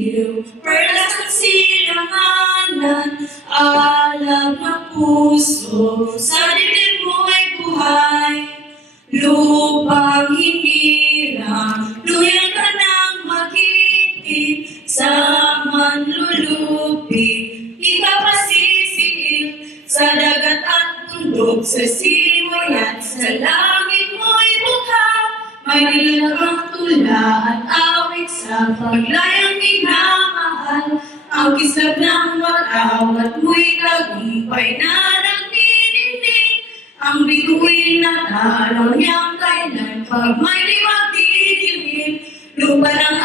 iliw, perlas at silanganan, alam na puso, sa dibdib mo'y buhay. Lupang hinirang, luyan ka ng makitid, sa manlulupi, di ka pasisiil, sa dagat at bundok, sa simoy at sa langit mo'y bukha. May nilagang tula at awit sa paglayang minamahal, ang kislap ng wataw at mo'y tagumpay na nagniningning, ang bituin na tanaw niyang kailan pag may liwag didilim, lupa ng